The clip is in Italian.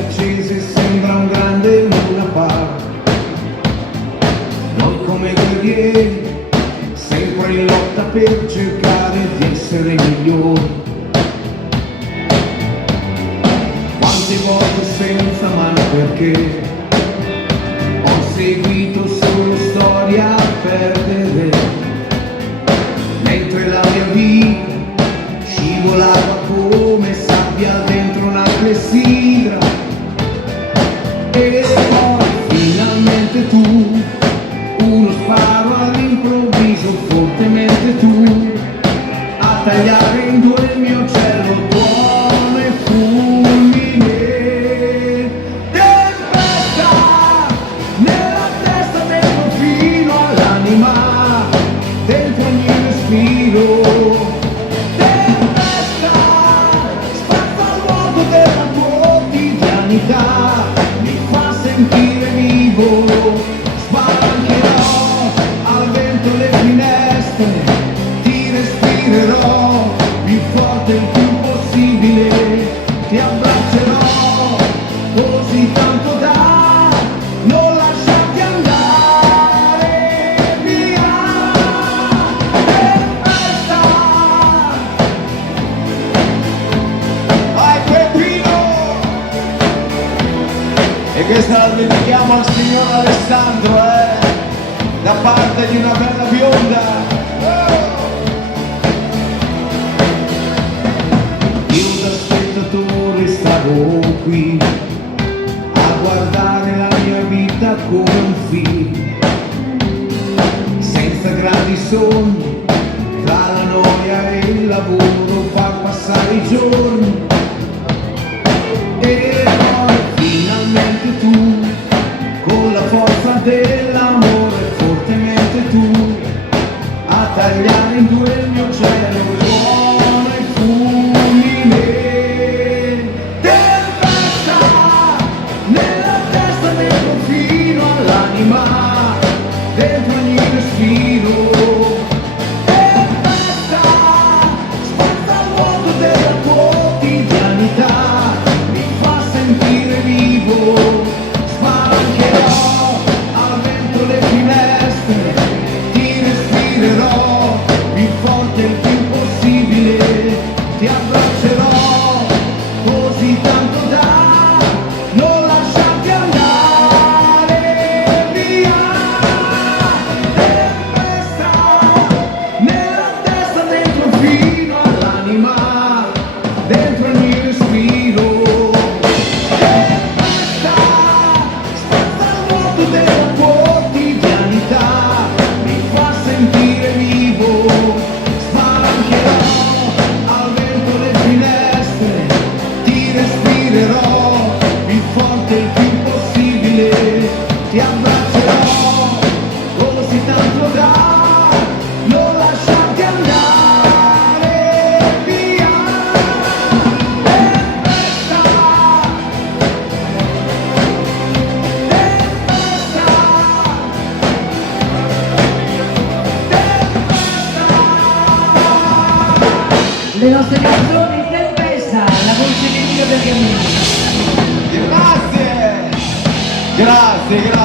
accese, sembra un grande luna par. Noi come guerrieri, sempre in lotta per cercare di essere migliori. Quante volte senza mai perché ho seguito solo storie a perdere, mentre la mia vita scivolava come sabbia dentro una clessidra. E poi finalmente tu, uno sparo all'improvviso, fortemente tu, a tagliare in due il mio cielo, tuono e fulmine. Tempesta nella testa, dentro fino all'anima, dentro ogni respiro. Tempesta spazza il vuoto della quotidianità, mi fa sentire vivo. Spalancherò al vento le finestre, ti respirerò più forte il più possibile, ti abbraccerò così tanto da non lasciarti andare via. Tempesta, vai Peppino! E questa la dedichiamo al signor Alessandro, da parte di una bella bionda. Io da spettatore stavo qui a guardare la mia vita come un film, senza grandi sogni, tra la noia e il lavoro far passare i giorni. E poi finalmente tu, con la forza dell'amore, fortemente tu, a tagliare in due il mio cielo, tuono e fulmine. Tempesta nella testa, dentro fino all'anima, dentro ogni respiro. Tempesta spazza il vuoto della quotidianità, mi fa sentire vivo. Spalancherò al vento le finestre, ti respirerò più forte il più possibile, ti abbraccerò così tanto da non lasciarti andare via. Tempesta nella testa, dentro fino all'anima, dentro ogni respiro. Tempesta spazza il vuoto della quotidianità, mi fa sentire vivo. Spalancherò al vento le finestre, ti respirerò più forte il più possibile, ti abbraccerò così tanto da non lasciarti andare via. Tempesta, Le nostre canzoni Tempesta, la voce di Dio Bergamini. Grazie, grazie, grazie.